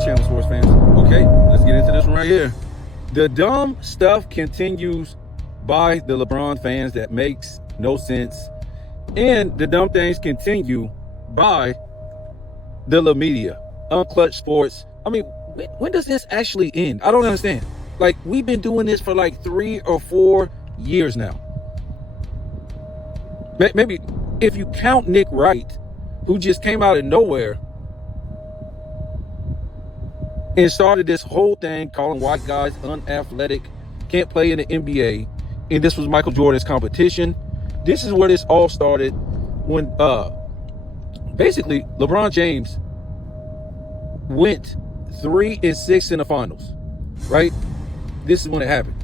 channel, sports fans. Okay, let's get into this one right here. The dumb stuff continues by the LeBron fans that makes no sense, and the dumb things continue by the media, Klutch Sports. I mean, when does this actually end? I don't understand. Like, we've been doing this for like 3 or 4 years now. Maybe if you count Nick Wright, who just came out of nowhere and started this whole thing calling white guys unathletic, can't play in the NBA, and this was Michael Jordan's competition. This is where this all started, when basically LeBron James went 3-6 in the finals, right? This is when it happened.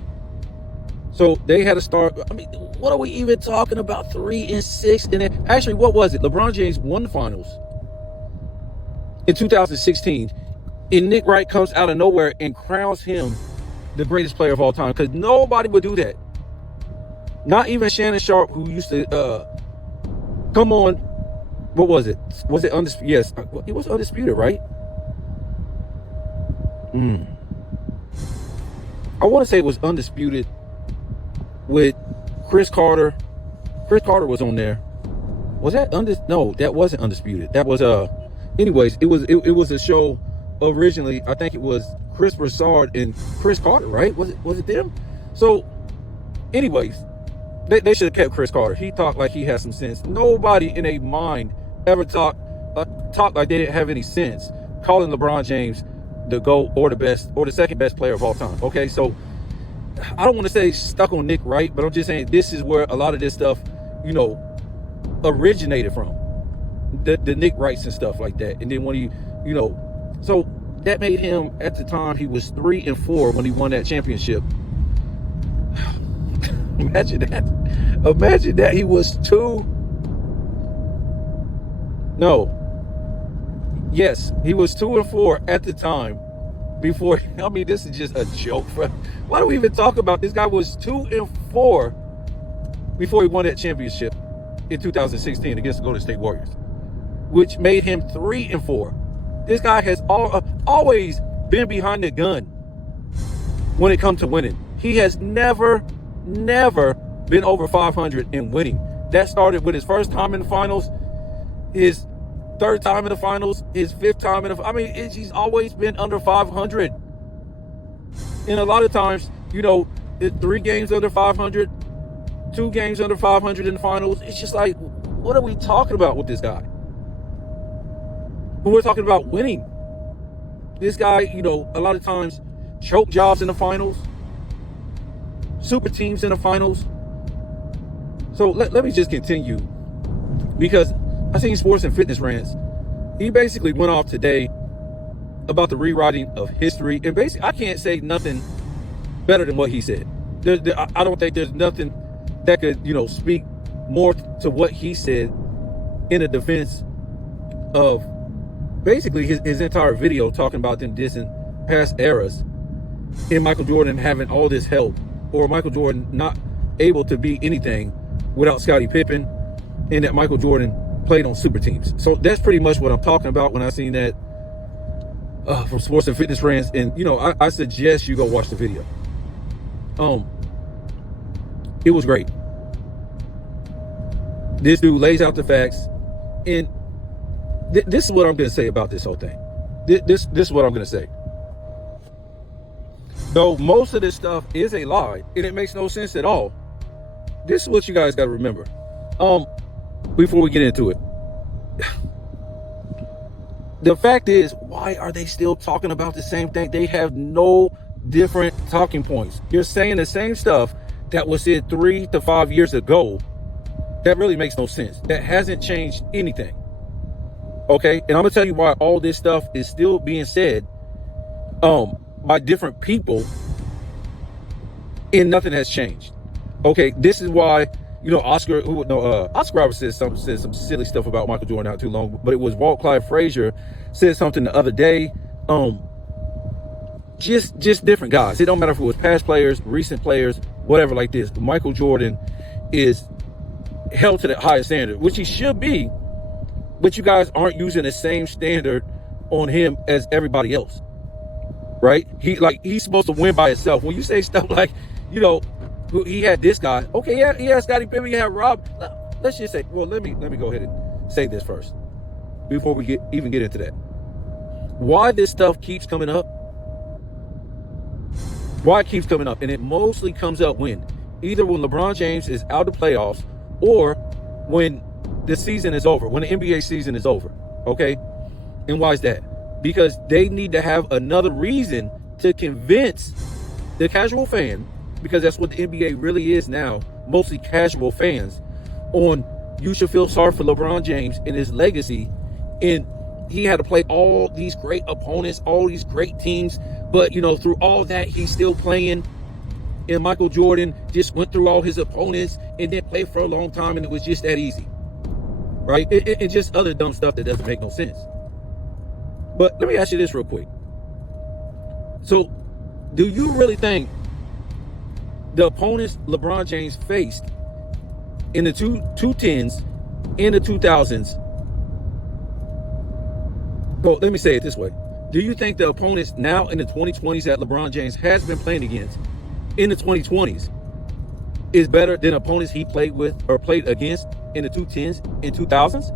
So they had to start. I mean, what are we even talking about? 3-6, and then actually, what was it? LeBron James won the finals in 2016, and Nick Wright comes out of nowhere and crowns him the greatest player of all time, because nobody would do that. Not even Shannon Sharp, who used to come on. What was it? Was it undisputed? Yes, it was undisputed, right? I want to say it was undisputed with Chris Carter. Chris Carter was on there. Was that no, that wasn't undisputed. That was anyways, it was a show originally. I think it was Chris Broussard and Chris Carter, right? Was it them? So anyways, they should have kept Chris Carter. He talked like he had some sense. Nobody in a mind ever talked like they didn't have any sense, calling LeBron James the GOAT or the best or the second best player of all time. Okay, so I don't want to say stuck on Nick Wright, but I'm just saying this is where a lot of this stuff, originated from. The Nick Wrights and stuff like that. And then when so that made him, at the time, he was 3-4 when he won that championship. Imagine that he was he was 2-4 at the time before. I mean, this is just a joke. Why do we even talk about this? Guy was 2-4 before he won that championship in 2016 against the Golden State Warriors, which made him 3-4. This guy has always been behind the gun when it comes to winning. He has never been over 500 in winning. That started with his first time in the finals, his third time in the finals, his fifth time in the. He's always been under 500. And a lot of times, 3 games under 500, 2 games under 500 in the finals. It's just like, what are we talking about with this guy? When we're talking about winning, this guy, a lot of times, choke jobs in the finals, super teams in the finals. So let me just continue, because I seen Sports and Fitness Rants. He basically went off today about the rewriting of history, and basically I can't say nothing better than what he said. I don't think there's nothing that could speak more to what he said in a defense of basically his entire video, talking about them dissing past eras and Michael Jordan having all this help, or Michael Jordan not able to be anything without Scottie Pippen, and that Michael Jordan played on super teams. So that's pretty much what I'm talking about when I seen that from Sports and Fitness Rants. And I suggest you go watch the video. It was great. This dude lays out the facts, and this is what I'm going to say about this whole thing. This is what I'm going to say. Though most of this stuff is a lie and it makes no sense at all, this is what you guys got to remember. Before we get into it, the fact is, why are they still talking about the same thing? They have no different talking points. You're saying the same stuff that was said 3 to 5 years ago. That really makes no sense. That hasn't changed anything. Okay, and I'm gonna tell you why all this stuff is still being said by different people, and nothing has changed. Okay, this is why Oscar Robertson said some silly stuff about Michael Jordan not too long, but it was Walt Clyde Frazier said something the other day. Just different guys. It don't matter if it was past players, recent players, whatever like this. Michael Jordan is held to the highest standard, which he should be, but you guys aren't using the same standard on him as everybody else. right? He's supposed to win by himself. When you say stuff like, you know, he had this guy. Okay, yeah, he had Scottie Pippen, he had Rob. Let's just say, well, let me go ahead and say this first before we even get into that. Why this stuff keeps coming up? Why it keeps coming up? And it mostly comes up when LeBron James is out of the playoffs or when the season is over, when the NBA season is over. Okay? And why is that? Because they need to have another reason to convince the casual fan, because that's what the NBA really is now, mostly casual fans, on you should feel sorry for LeBron James and his legacy. And he had to play all these great opponents, all these great teams, but you know, through all that, he's still playing. And Michael Jordan just went through all his opponents and then played for a long time, and it was just that easy, right? And just other dumb stuff that doesn't make no sense. But let me ask you this real quick. So, do you really think the opponents LeBron James faced in the 2010s, in the 2000s? Well, let me say it this way. Do you think the opponents now in the 2020s that LeBron James has been playing against in the 2020s is better than opponents he played with or played against in the 2010s and 2000s?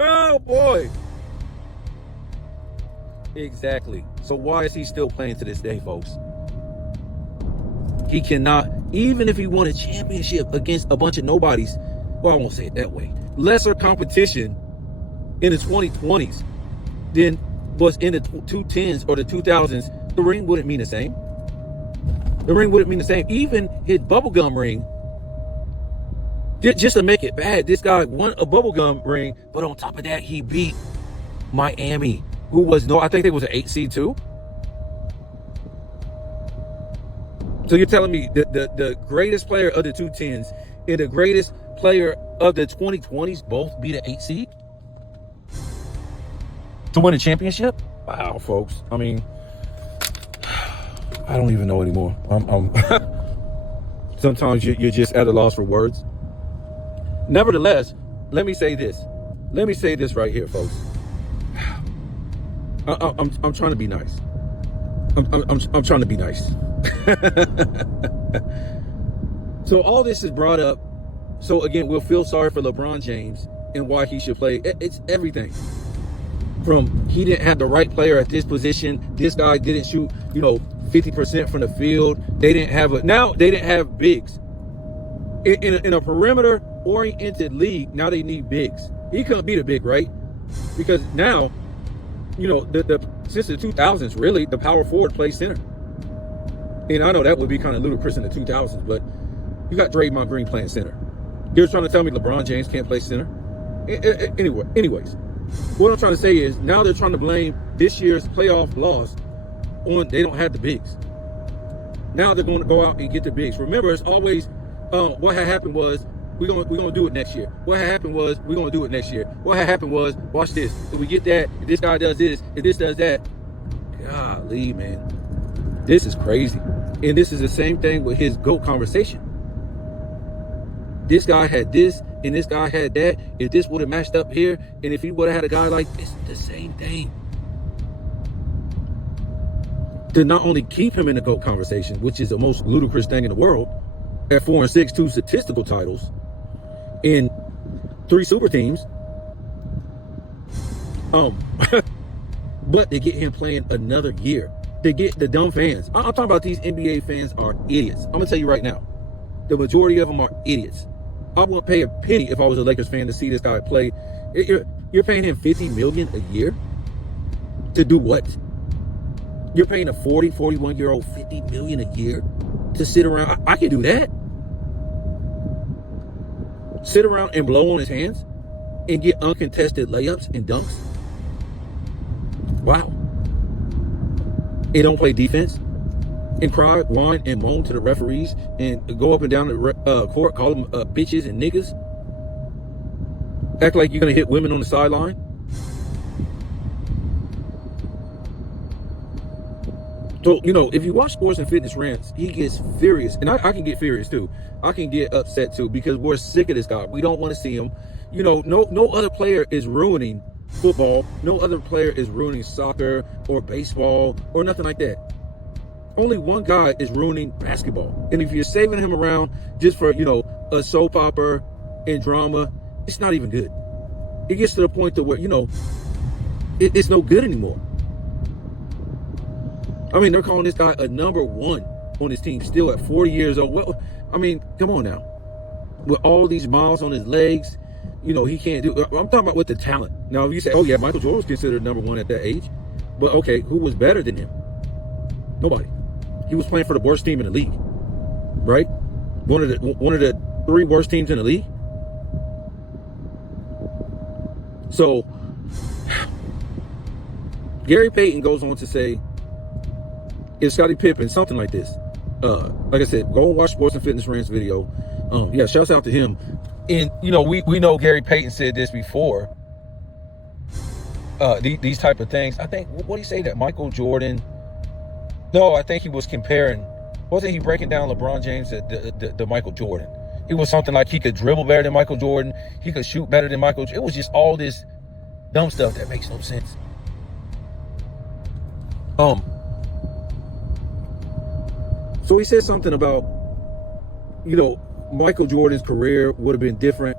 Oh boy. Exactly. So why is he still playing to this day, folks? He cannot, even if he won a championship against a bunch of nobodies, well, I won't say it that way, lesser competition in the 2020s than was in the 2010s or the 2000s, the ring wouldn't mean the same. The ring wouldn't mean the same. Even his bubblegum ring, just to make it bad, this guy won a bubblegum ring, but on top of that, he beat Miami, who was, I think they was an 8 seed too. So you're telling me the greatest player of the 2010s and the greatest player of the 2020s both beat an 8 seed to win a championship? Wow, folks. I mean, I don't even know anymore. Sometimes you're just at a loss for words. Nevertheless, let me say this. Let me say this right here, folks. I'm trying to be nice. I'm trying to be nice. So all this is brought up. So again, we'll feel sorry for LeBron James and why he should play. It's everything. From he didn't have the right player at this position. This guy didn't shoot, 50% from the field. They didn't have bigs. In a perimeter-oriented league, now they need bigs. He couldn't be the big, right? Because now, since the 2000s, really, the power forward plays center. And I know that would be kind of ludicrous in the 2000s, but you got Draymond Green playing center. You're trying to tell me LeBron James can't play center? Anyways, what I'm trying to say is now they're trying to blame this year's playoff loss on they don't have the bigs. Now they're going to go out and get the bigs. Remember, it's always what had happened was we're gonna do it next year. What had happened was we're gonna do it next year. What had happened was, watch this. If we get that, if this guy does this, if this does that, golly, man, this is crazy. And this is the same thing with his GOAT conversation. This guy had this, and this guy had that. If this would have matched up here, and if he would have had a guy like this, the same thing. To not only keep him in the GOAT conversation, which is the most ludicrous thing in the world, at 4 and 6, 2 statistical titles, in 3 super teams, but they get him playing another year. They get the dumb fans. I'm talking about these NBA fans are idiots. I'm gonna tell you right now, the majority of them are idiots. I wouldn't pay a penny if I was a Lakers fan to see this guy play. You're paying him $50 million a year to do what? You're paying a 41-year-old $50 million a year to sit around. I can do that. Sit around and blow on his hands and get uncontested layups and dunks. Wow. And don't play defense and cry, whine, and moan to the referees and go up and down the court, call them bitches and niggas. Act like you're going to hit women on the sideline. So, if you watch Sports and Fitness Rants, he gets furious. And I can get furious too. I can get upset too because we're sick of this guy. We don't want to see him. No other player is ruining football. No other player is ruining soccer or baseball or nothing like that. Only one guy is ruining basketball. And if you're saving him around just for, a soap opera and drama, it's not even good. It gets to the point to where, it's no good anymore. I mean, they're calling this guy a number one on his team, still at 40 years old. Well, I mean, come on now. With all these miles on his legs, he can't do. I'm talking about with the talent. Now, if you say, oh yeah, Michael Jordan was considered number one at that age, but okay, who was better than him? Nobody. He was playing for the worst team in the league, right? One of the 3 worst teams in the league. So, Gary Payton goes on to say, if Scottie Pippen, something like this. Like I said, go and watch Sports and Fitness Rants video. Yeah, shouts out to him. And, we know Gary Payton said this before. These type of things. I think, what did he say that Michael Jordan... No, I think he was comparing... Wasn't he breaking down LeBron James to Michael Jordan? It was something like he could dribble better than Michael Jordan. He could shoot better than Michael Jordan. It was just all this dumb stuff that makes no sense. So he said something about, Michael Jordan's career would have been different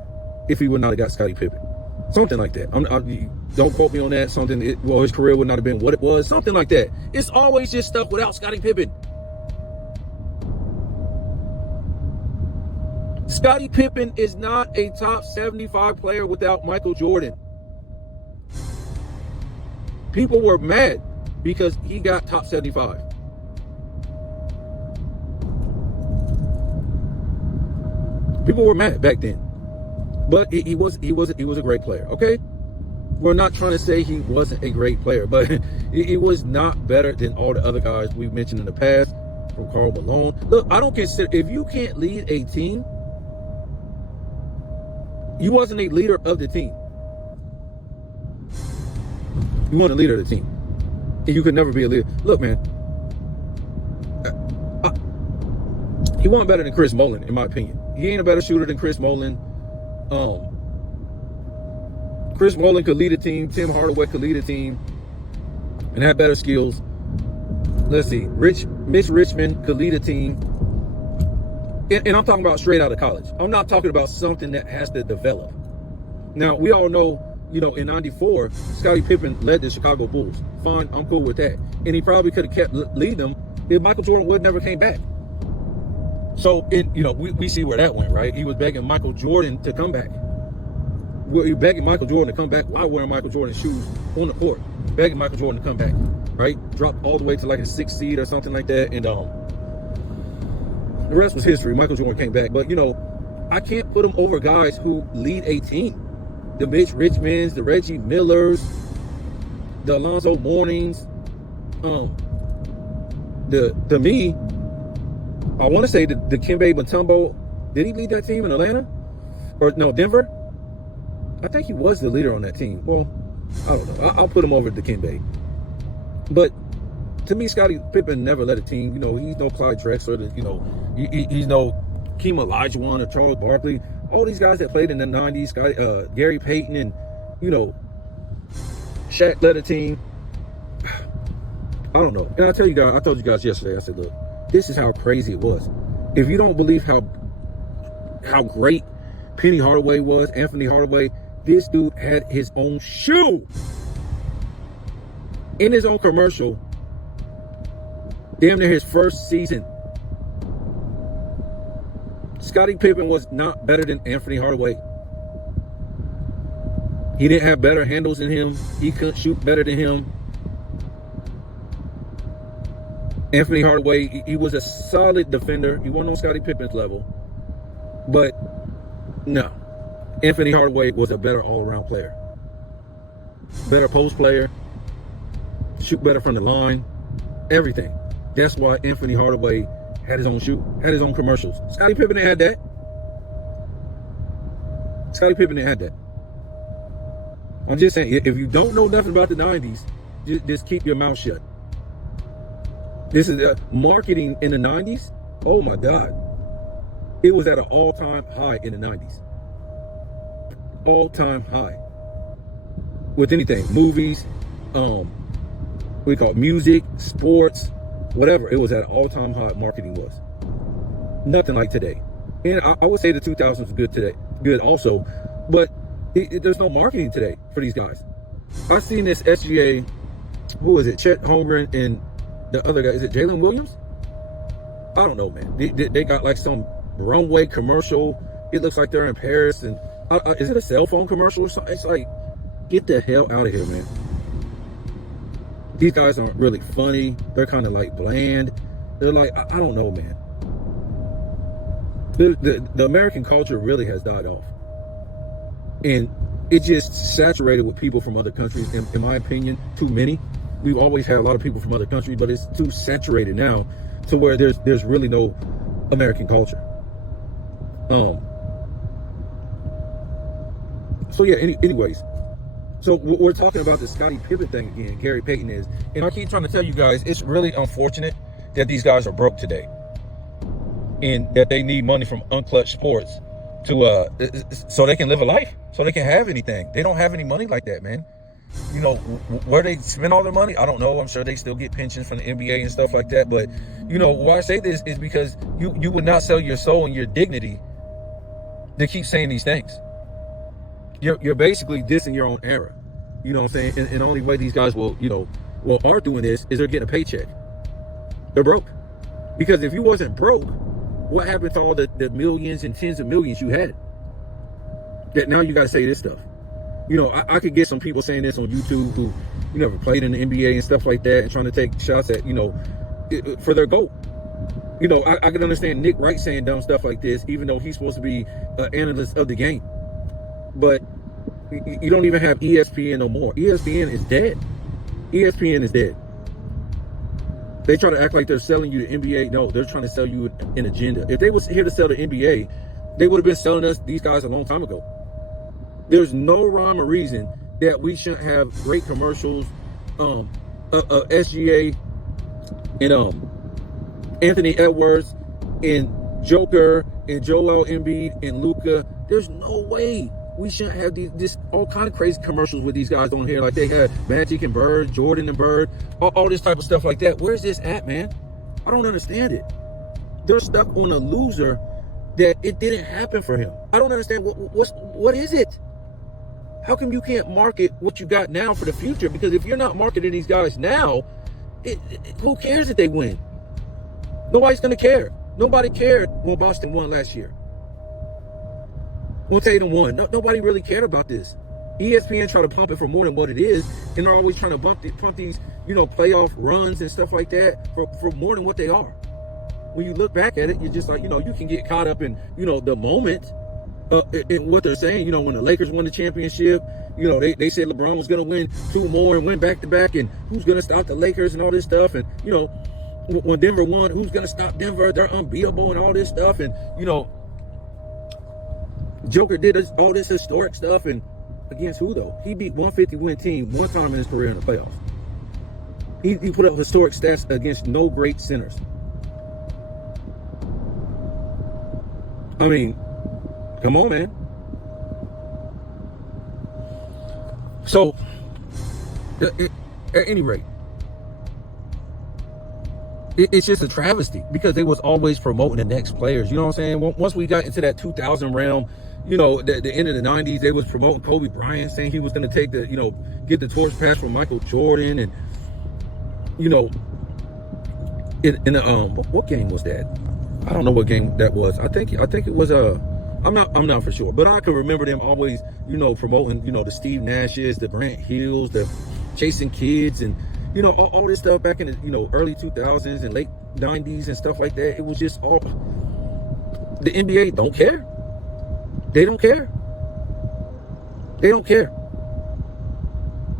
if he would not have got Scottie Pippen. Something like that. Don't quote me on that. His career would not have been what it was. Something like that. It's always just stuff without Scottie Pippen. Scottie Pippen is not a top 75 player without Michael Jordan. People were mad because he got top 75. People were mad back then. But he was a great player, okay? We're not trying to say he wasn't a great player, but he was not better than all the other guys we've mentioned in the past, from Karl Malone. Look, I don't consider, if you can't lead a team, you wasn't a leader of the team. You weren't a leader of the team. And you could never be a leader. Look, man, he wasn't better than Chris Mullin, in my opinion. He ain't a better shooter than Chris Mullin. Chris Mullin could lead a team. Tim Hardaway could lead a team and have better skills. Let's see. Mitch Richmond could lead a team. And I'm talking about straight out of college. I'm not talking about something that has to develop. Now, we all know, in 94, Scottie Pippen led the Chicago Bulls. Fine, I'm cool with that. And he probably could have kept leading them if Michael Jordan would never came back. So, we see where that went, right? He was begging Michael Jordan to come back. He was begging Michael Jordan to come back while wearing Michael Jordan's shoes on the court. Begging Michael Jordan to come back, right? Dropped all the way to like a 6th seed or something like that. And the rest was history. Michael Jordan came back. But, I can't put him over guys who lead a team. The Mitch Richmonds, the Reggie Millers, the Alonzo Mournings. To me, I want to say the Dikembe Mutombo. Did he lead that team in Atlanta? Or no, Denver? I think he was the leader on that team. Well, I don't know. I'll put him over Dikembe. But to me, Scottie Pippen never led a team. He's no Clyde Drexler. He's no Keem Olajuwon or Charles Barkley. All these guys that played in the 90s, Gary Payton and, Shaq led a team. I don't know. And I told you guys yesterday, I said, look, this is how crazy it was. If you don't believe how great Penny Hardaway was, Anthony Hardaway, this dude had his own shoe in his own commercial, damn near his first season. Scottie Pippen was not better than Anthony Hardaway. He didn't have better handles than him. He couldn't shoot better than him. Anthony Hardaway, he was a solid defender. He wasn't on Scottie Pippen's level. But no, Anthony Hardaway was a better all-around player. Better post player. Shoot better from the line. Everything. That's why Anthony Hardaway had his own shoe, had his own commercials. Scottie Pippen didn't have that. Scottie Pippen didn't have that. I'm just saying, if you don't know nothing about the 90s, just keep your mouth shut. This is marketing in the 90s. Oh my God. It was at an all-time high in the 90s. All-time high. With anything, movies, we call it music, sports, whatever. It was at an all-time high. Marketing was nothing like today. And I would say the 2000s was good today, good also, but there's no marketing today for these guys. I seen this SGA. Who is it? Chet Holmgren and the other guy. Is it Jalen Williams? I don't know, man. They got like some runway commercial. It looks like they're in Paris, and is it a cell phone commercial or something? It's like, get the hell out of here, man. These guys aren't really funny. They're kind of like bland. They're like, I don't know, man. The American culture really has died off. And it just saturated with people from other countries, in my opinion, too many. We've always had a lot of people from other countries, but it's too saturated now to where there's really no American culture. So yeah, anyways. So we're talking about the Scottie Pippen thing again. Gary Payton is. And I keep trying to tell you guys, it's really unfortunate that these guys are broke today. And that they need money from Unclutch Sports to so they can live a life, so they can have anything. They don't have any money like that, man. You know, where they spend all their money, I don't know. I'm sure they still get pensions from the NBA and stuff like that. But, you know, why I say this is because you would not sell your soul and your dignity to keep saying these things. You're basically dissing your own era. You know what I'm saying? And the only way these guys are doing this is they're getting a paycheck. They're broke. Because if you wasn't broke, what happened to all the millions and tens of millions you had? That now you got to say this stuff. You know, I could get some people saying this on YouTube who never played in the NBA and stuff like that and trying to take shots at, for their GOAT. You know, I can understand Nick Wright saying dumb stuff like this, even though he's supposed to be an analyst of the game. But you don't even have ESPN no more. ESPN is dead. ESPN is dead. They try to act like they're selling you the NBA. No, they're trying to sell you an agenda. If they was here to sell the NBA, they would have been selling us these guys a long time ago. There's no rhyme or reason that we shouldn't have great commercials. SGA and Anthony Edwards and Joker and Joel Embiid and Luka. There's no way we shouldn't have this all kind of crazy commercials with these guys on here. Like they had Magic and Bird, Jordan and Bird, all this type of stuff like that. Where's this at, man? I don't understand it. They're stuck on a loser that it didn't happen for him. I don't understand what is it? How come you can't market what you got now for the future? Because if you're not marketing these guys now, who cares if they win? Nobody's going to care. Nobody cared when Boston won last year. When Tatum won. Nobody really cared about this. ESPN try to pump it for more than what it is, and they're always trying to pump these, playoff runs and stuff like that for more than what they are. When you look back at it, you're just like, you can get caught up in, the moment in what they're saying. When the Lakers won the championship, they said LeBron was going to win 2 more and win back-to-back, and who's going to stop the Lakers and all this stuff. And, when Denver won, who's going to stop Denver? They're unbeatable and all this stuff. And, Joker did all this historic stuff, and against who, though? He beat 150-win team one time in his career in the playoffs. He put up historic stats against no great centers. I mean, come on, man. So, at any rate, it's just a travesty because they was always promoting the next players. You know what I'm saying? Once we got into that 2000 realm, the end of the 90s, they was promoting Kobe Bryant, saying he was going to take get the torch pass from Michael Jordan. And, what game was that? I don't know what game that was. I think it was I'm not for sure, but I can remember them always, promoting, the Steve Nashes, the Grant Hills, the Chasing Kids, and all this stuff back in the early 2000s and late 90s and stuff like that. It was just all the NBA don't care. They don't care. They don't care.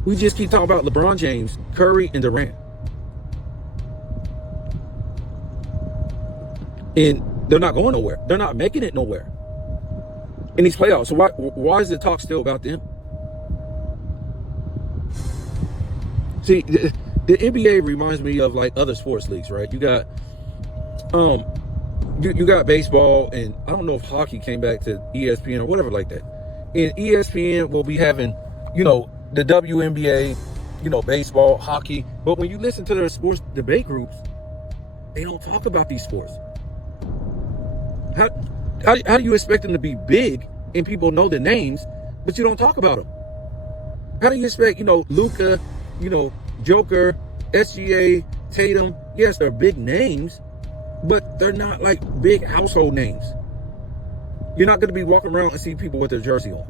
We just keep talking about LeBron James, Curry, and Durant. And they're not going nowhere. They're not making it nowhere in these playoffs. So why is the talk still about them? See, The NBA reminds me of like other sports leagues, right? You got you got baseball, and I don't know if hockey came back to ESPN or whatever like that. And ESPN will be having, the WNBA, baseball, hockey. But when you listen to their sports debate groups, they don't talk about these sports. How do you expect them to be big and people know the names, but you don't talk about them? How do you expect, Luka, Joker, SGA, Tatum? Yes, they're big names, but they're not like big household names. You're not going to be walking around and see people with their jersey on.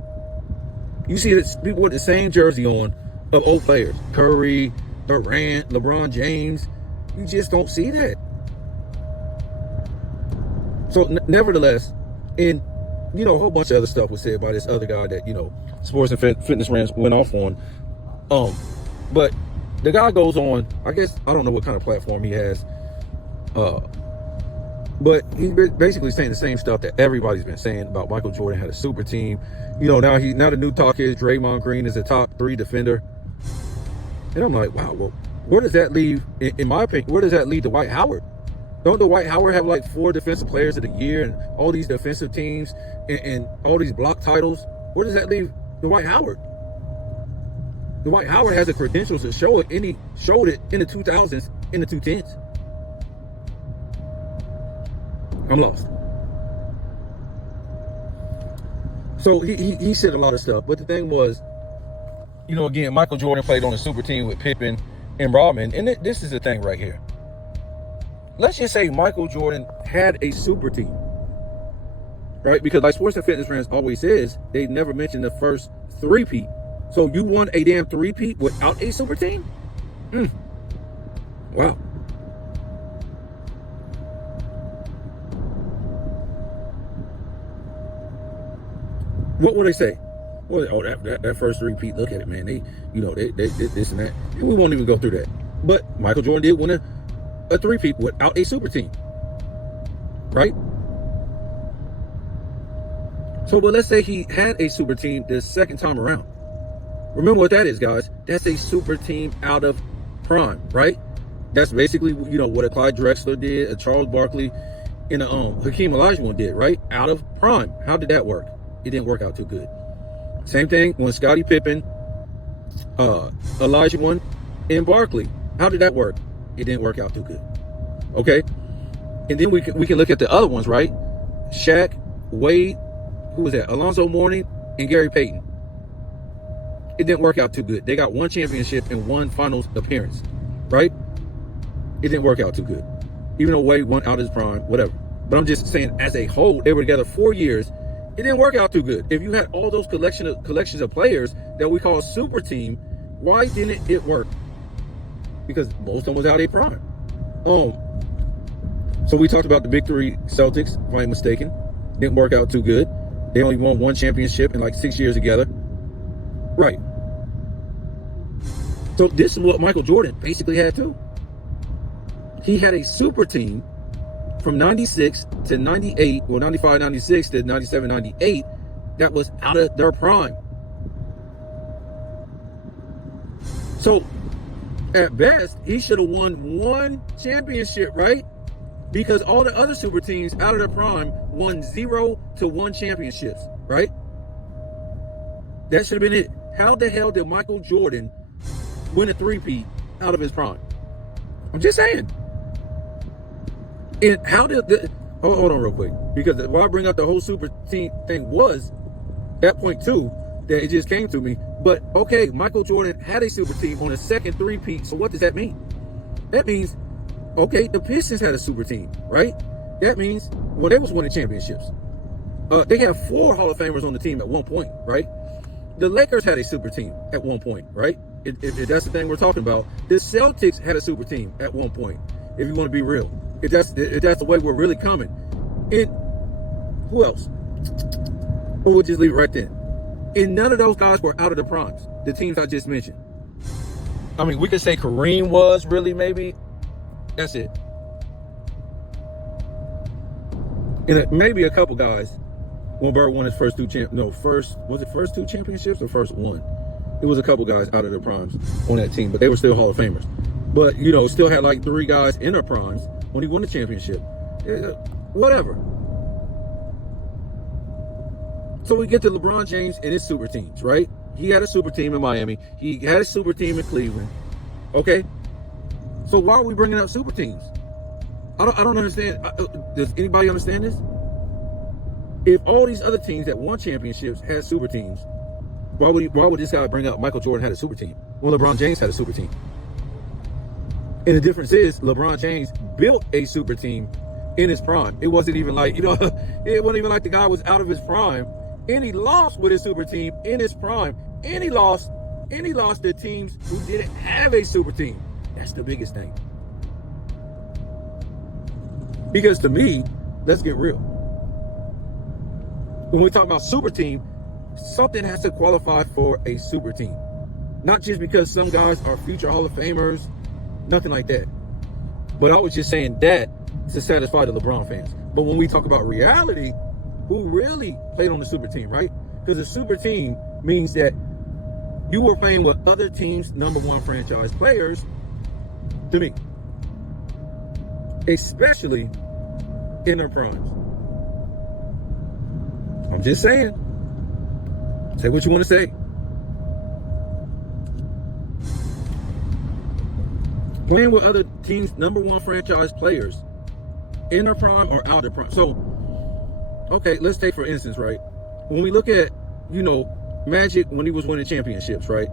You see people with the same jersey on of old players. Curry, Durant, LeBron James. You just don't see that. So nevertheless, and a whole bunch of other stuff was said by this other guy that, Sports and Fitness Rants went off on. But the guy goes on, I guess, I don't know what kind of platform he has. But he's basically saying the same stuff that everybody's been saying about Michael Jordan had a super team. Now the new talk is Draymond Green is a top 3 defender. And I'm like, wow, well, where does that leave, in my opinion, where does that leave Dwight Howard? Don't Dwight Howard have like 4 defensive players of the year and all these defensive teams and all these block titles? Where does that leave Dwight Howard? Dwight Howard has the credentials to show it, and he showed it in the 2000s, in the 2010s. I'm lost. So he said a lot of stuff, but the thing was, again, Michael Jordan played on a super team with Pippen and Rodman, and this is the thing right here. Let's just say Michael Jordan had a super team, right? Because like Sports and Fitness Friends always says, they never mention the first 3-peat. So you won a damn 3-peat without a super team? Wow. What would they say? Well, that first 3-peat, look at it, man. They this and that. And we won't even go through that. But Michael Jordan did win a 3-peat without a super team. Right? So, but let's say he had a super team the second time around. Remember what that is, guys. That's a super team out of prime, right? That's basically, what a Clyde Drexler did, a Charles Barkley, and a Hakeem Olajuwon did, right? Out of prime. How did that work? It didn't work out too good. Same thing when Scottie Pippen, Olajuwon, and Barkley. How did that work? It didn't work out too good. Okay? And then we can look at the other ones, right? Shaq, Wade, who was that? Alonzo Mourning, and Gary Payton. It didn't work out too good. They got 1 championship and 1 finals appearance, right? It didn't work out too good. Even though Wade won out his prime, whatever. But I'm just saying, as a whole, they were together 4 years. It didn't work out too good. If you had all those collections of players that we call a super team, why didn't it work? Because most of them was out of prime. So we talked about the big 3 Celtics, if I'm mistaken. Didn't work out too good. They only won 1 championship in like 6 years together. Right. So this is what Michael Jordan basically had too. He had a super team from 96 to 98, or 95, 96 to 97, 98, that was out of their prime. So at best, he should have won 1 championship, right? Because all the other super teams out of their prime won 0 to 1 championships, right? That should have been it. How the hell did Michael Jordan win a 3-peat out of his prime? I'm just saying. And how did hold on real quick, because why I bring up the whole super team thing was that point too, that it just came to me. But okay, Michael Jordan had a super team on a second 3-peat. So what does that mean? That means, okay, the Pistons had a super team, right? That means, well, they was winning championships. They have 4 Hall of Famers on the team at one point, right? The Lakers had a super team at one point, right? If that's the thing we're talking about. The Celtics had a super team at one point, if you want to be real. If that's the way we're really coming. And who else? Or we'll just leave it right then. And none of those guys were out of the primes, the teams I just mentioned. I mean, we could say Kareem was really, maybe. That's it. And maybe a couple guys. When Bird won his first 2 was it first 2 championships or first 1? It was a couple guys out of their primes on that team, but they were still Hall of Famers. but still had like 3 guys in their primes when he won the championship. Whatever. So we get to LeBron James and his super teams, right? He had a super team in Miami. He had a super team in Cleveland. Okay? So why are we bringing up super teams? I don't understand. Does anybody understand this? If all these other teams that won championships had super teams, why would this guy bring up Michael Jordan had a super team when LeBron James had a super team? And the difference is LeBron James built a super team in his prime. It wasn't even like, it wasn't even like the guy was out of his prime. And he lost with his super team in his prime. And he lost to teams who didn't have a super team. That's the biggest thing. Because to me, let's get real. When we talk about super team, something has to qualify for a super team. Not just because some guys are future Hall of Famers, nothing like that. But I was just saying that to satisfy the LeBron fans. But when we talk about reality, who really played on the super team, right? Because a super team means that you were playing with other teams' #1 franchise players, to me. Especially in their primes. I'm just saying. Say what you want to say. Playing with other teams' #1 franchise players in their prime or out of their prime. So, okay, let's take for instance, right? When we look at, Magic when he was winning championships, right?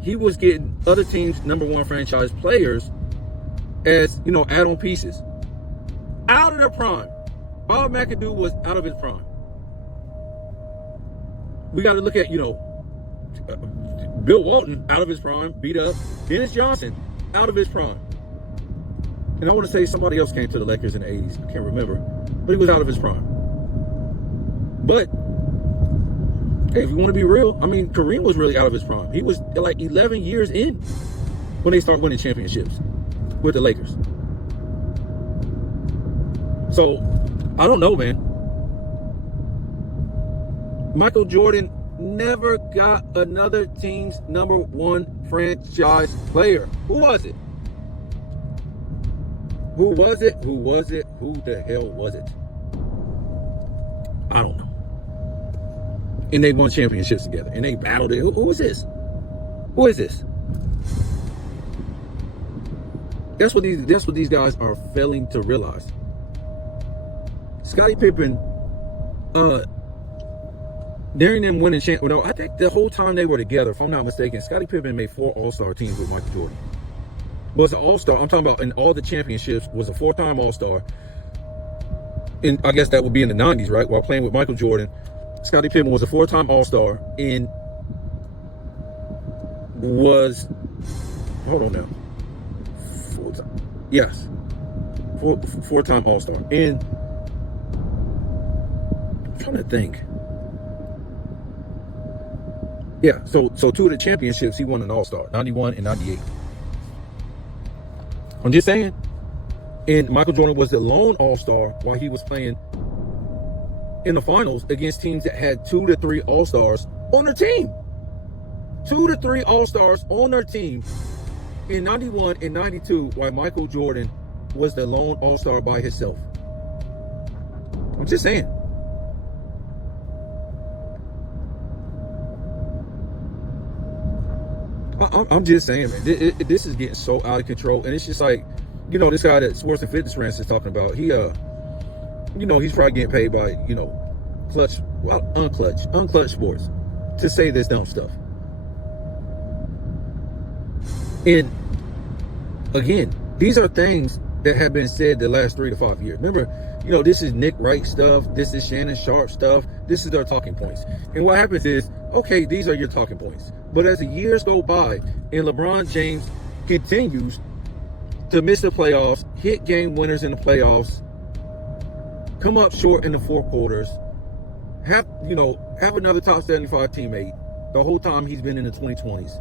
He was getting other teams' #1 franchise players as, add-on pieces. Out of their prime. Bob McAdoo was out of his prime. We got to look at, Bill Walton out of his prime, beat up. Dennis Johnson out of his prime. And I want to say somebody else came to the Lakers in the 80s. I can't remember. But he was out of his prime. But, hey, if you want to be real, Kareem was really out of his prime. He was like 11 years in when they start winning championships with the Lakers. So, I don't know, man. Michael Jordan never got another team's #1 franchise player. Who was it? Who was it? Who was it? Who the hell was it? I don't know. And they won championships together. And they battled it. Who is this? Who is this? That's what these guys are failing to realize. Scottie Pippen, during them winning I think the whole time they were together, if I'm not mistaken, Scottie Pippen made 4 All-Star teams with Michael Jordan. Was an All-Star. I'm talking about in all the championships, was a 4-time All-Star. And I guess that would be in the 90s, right? While playing with Michael Jordan, Scottie Pippen was a 4-time All-Star and was, hold on now, 4-time, yes, 4-time All-Star. And I'm trying to think. Yeah, so 2 of the championships, he won an All-Star, 91 and 98. I'm just saying. And Michael Jordan was the lone All-Star while he was playing in the finals against teams that had 2 to 3 All-Stars on their team. 2 to 3 All-Stars on their team in 91 and 92 while Michael Jordan was the lone All-Star by himself. I'm just saying. I'm just saying, man, this is getting so out of control. And it's just like, this guy that Sports and Fitness Rants is talking about, he, he's probably getting paid by, Klutch, well, Unclutch Sports to say this dumb stuff. And again, these are things that have been said the last 3 to 5 years. Remember, this is Nick Wright stuff. This is Shannon Sharp stuff. This is their talking points. And what happens is, okay, these are your talking points. But as the years go by and LeBron James continues to miss the playoffs, hit game winners in the playoffs, come up short in the 4 quarters, have another top 75 teammate the whole time he's been in the 2020s.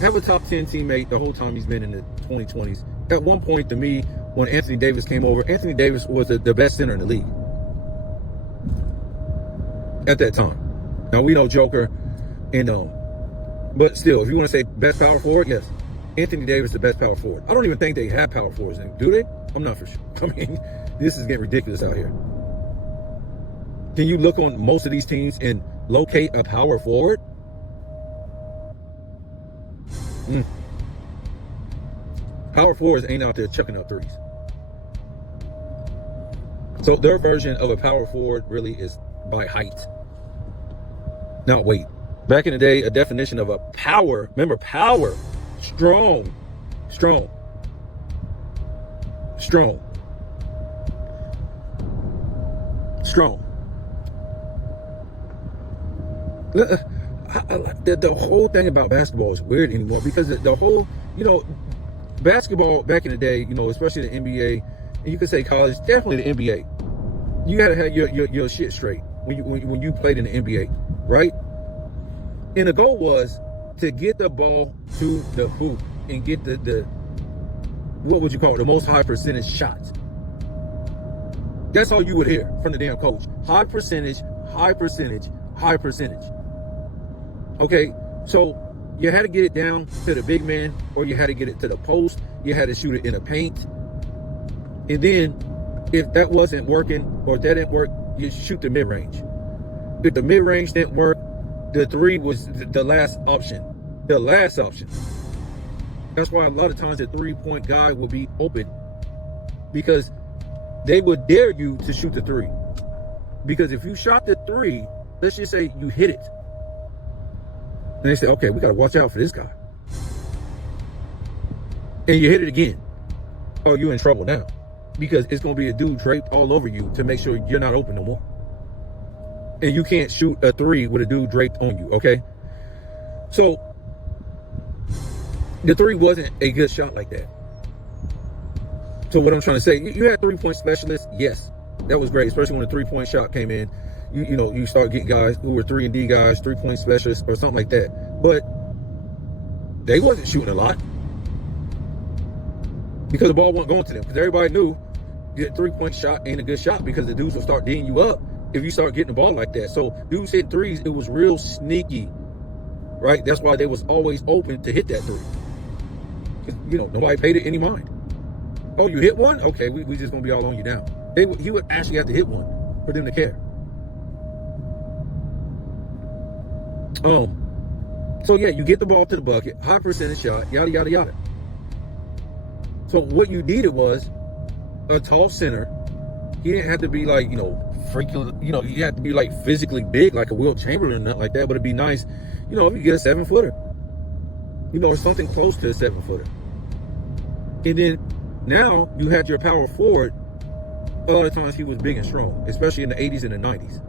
Have a top 10 teammate the whole time he's been in the 2020s. At one point, to me, when Anthony Davis came over, Anthony Davis was the best center in the league at that time. Now, we know Joker, and but still, if you want to say best power forward, yes. Anthony Davis the best power forward. I don't even think they have power forwards. Do they? I'm not for sure. I mean, this is getting ridiculous out here. Can you look on most of these teams and locate a power forward? Power forwards ain't out there chucking up threes. So their version of a power forward really is by height. Now wait, back in the day, a definition of a power, remember power, strong. The whole thing about basketball is weird anymore because the whole, basketball back in the day, especially the NBA, and you could say college, definitely the NBA. You gotta have your shit straight when you played in the NBA, right? And the goal was to get the ball to the hoop and get the what would you call it, the most high percentage shots. That's all you would hear from the damn coach. High percentage. Okay, so you had to get it down to the big man, or you had to get it to the post. You had to shoot it in the paint. And then if that wasn't working, or if that didn't work, you shoot the mid-range. If the mid-range didn't work, the three was the last option. That's why a lot of times the three-point guy will be open, because they would dare you to shoot the three. Because if you shot the three, let's just say you hit it, and they say, okay, we got to watch out for this guy. And you hit it again. Oh, you're in trouble now. Because it's going to be a dude draped all over you to make sure you're not open no more. And you can't shoot a three with a dude draped on you, okay? So, the three wasn't a good shot like that. So what I'm trying to say, you had three-point specialists, yes. That was great, especially when the three-point shot came in. You start getting guys who were 3-and-D guys, three-point specialists, or something like that. But they wasn't shooting a lot because the ball wasn't going to them. Because everybody knew the three-point shot ain't a good shot, because the dudes will start D'ing you up if you start getting the ball like that. So dudes hit threes, it was real sneaky, right? That's why they was always open to hit that three. Because, nobody paid it any mind. Oh, you hit one? Okay, we just going to be all on you now. He would actually have to hit one for them to care. So yeah, you get the ball to the bucket, high percentage shot, yada, yada, yada. So what you needed was a tall center. He didn't have to be like, freaking, he had to be like physically big, like a Wilt Chamberlain or nothing like that, but it'd be nice, if you get a 7-footer, or something close to a 7-footer. And then now you had your power forward. A lot of times he was big and strong, especially in the 80s and the 90s.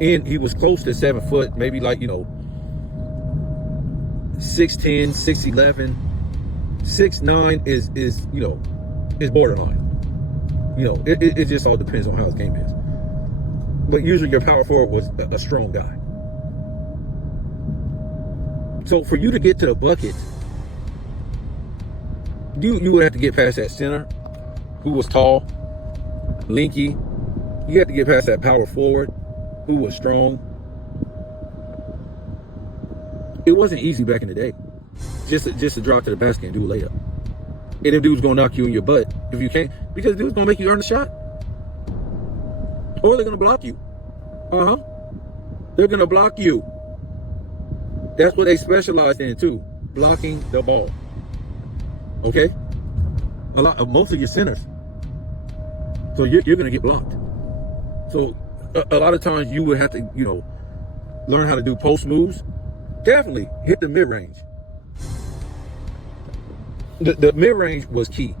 And he was close to 7 foot, maybe like, 6'10", 6'11". 6'9" is borderline. It just all depends on how his game is. But usually your power forward was a strong guy. So for you to get to the bucket, you would have to get past that center, who was tall, lanky. You had to get past that power forward, who was strong. It wasn't easy back in the day. Just to drop to the basket and do a layup. And them dudes gonna knock you in your butt if you can't, because dudes gonna make you earn the shot. Or they're gonna block you. They're gonna block you. That's what they specialize in too. Blocking the ball. Okay? Most of your centers. So you're gonna get blocked. So a lot of times you would have to, learn how to do post moves. Definitely hit the mid-range. The mid-range was key.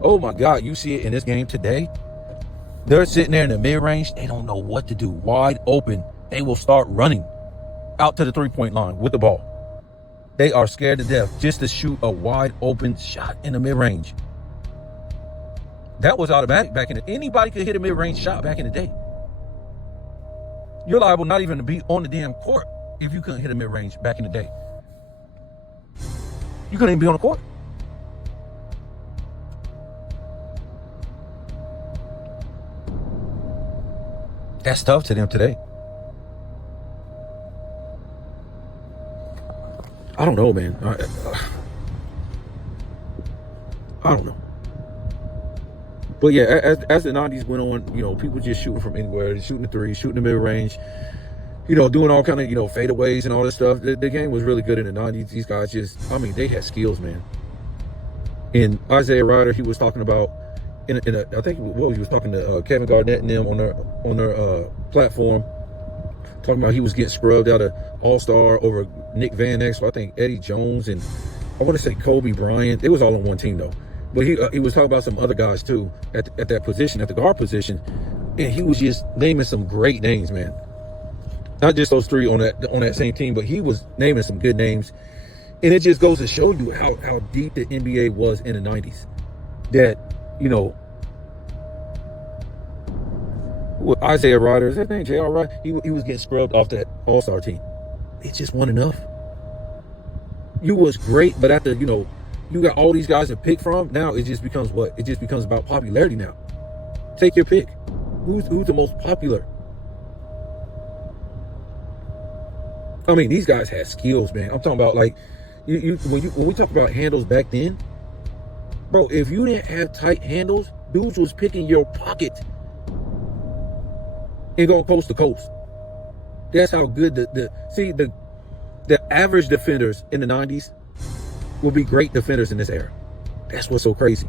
Oh my God, you see it in this game today. They're sitting there in the mid-range. They don't know what to do. Wide open. They will start running out to the three-point line with the ball. They are scared to death just to shoot a wide open shot in the mid-range. That was automatic back in the day. Anybody could hit a mid-range shot back in the day. You're liable not even to be on the damn court if you couldn't hit a mid-range back in the day. You couldn't even be on the court. That's tough to them today. I don't know, man. I don't know. But yeah, as the 90s went on, people just shooting from anywhere, shooting the three, shooting the mid range, doing all kind of, fadeaways and all this stuff. The game was really good in the 90s. These guys they had skills, man. And Isaiah Ryder, he was talking about, I think he was talking to Kevin Garnett and them on their platform, talking about he was getting scrubbed out of All-Star over Nick Van Exel, I think Eddie Jones, and I want to say Kobe Bryant. They was all on one team though. But he was talking about some other guys too at that position, at the guard position, and he was just naming some great names, man. Not just those three on that same team, but he was naming some good names. And it just goes to show you how deep the NBA was in the 90s. That, Isaiah Ryder, is that name J.R. Ryder? He was getting scrubbed off that All-Star team. It just wasn't enough. You was great, but after, you got all these guys to pick from, now it just becomes what? It just becomes about popularity now. Take your pick. Who's the most popular? These guys had skills, man. I'm talking about like, when we talk about handles back then, bro, if you didn't have tight handles, dudes was picking your pocket and going coast to coast. That's how good the average defenders in the 90s will be great defenders in this era. That's what's so crazy.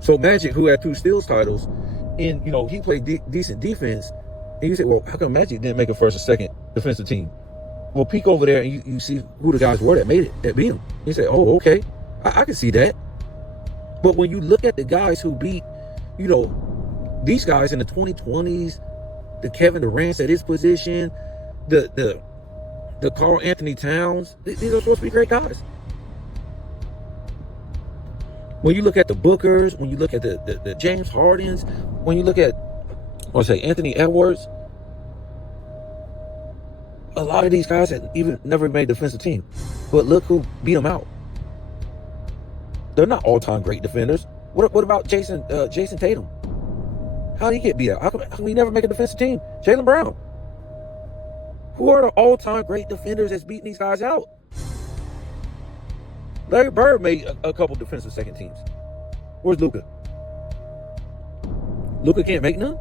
So Magic, who had 2 steals titles, and he played decent defense, and you say, well, how come Magic didn't make a first or second defensive team? Well, peek over there and you see who the guys were that made it, that beat him. You say, oh, okay, I can see that. But when you look at the guys who beat, these guys in the 2020s, the Kevin Durant at his position, the Karl Anthony Towns, these are supposed to be great guys. When you look at the Bookers, when you look at the James Hardens, when you look at, Anthony Edwards, a lot of these guys had even never made defensive team. But look who beat them out. They're not all-time great defenders. What about Jason Tatum? How did he get beat out? How come he never make a defensive team? Jaylen Brown. Who are the all-time great defenders that's beating these guys out? Larry Bird made a couple defensive second teams. Where's Luka? Luka can't make none?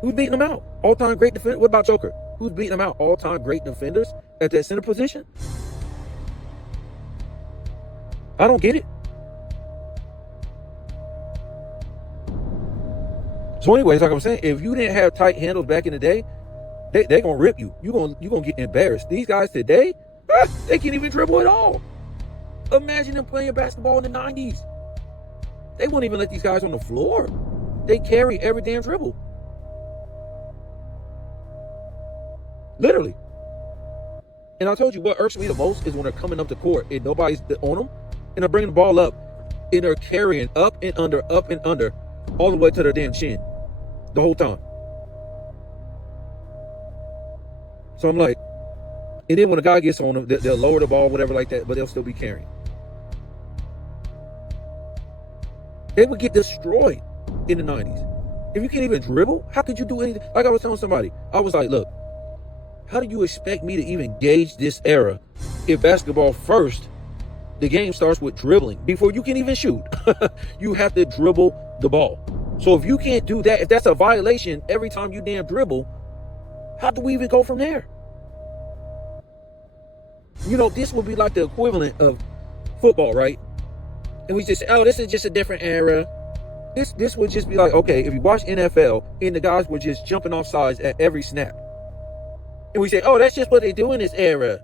Who's beating them out? All-time great defender? What about Joker? Who's beating them out? All-time great defenders at that center position? I don't get it. So anyways, like I was saying, if you didn't have tight handles back in the day, they're going to rip you. You're gonna get embarrassed. These guys today, they can't even dribble at all. Imagine them playing basketball in the 90s. They wouldn't even let these guys on the floor. They carry every damn dribble. Literally. And I told you what irks me the most is when they're coming up the court and nobody's on them, and they're bringing the ball up, and they're carrying up and under, all the way to their damn chin the whole time. So I'm like, and then when a guy gets on them, they'll lower the ball, whatever like that, but they'll still be carrying. They would get destroyed in the 90s. If you can't even dribble, how could you do anything? Like I was telling somebody, I was like, look, how do you expect me to even gauge this era if basketball first, the game starts with dribbling before you can even shoot? You have to dribble the ball. So if you can't do that, if that's a violation every time you damn dribble, how do we even go from there? This would be like the equivalent of football, right? And we just say, oh, this is just a different era. This would just be like, okay, if you watch NFL and the guys were just jumping off sides at every snap. And we say, oh, that's just what they do in this era.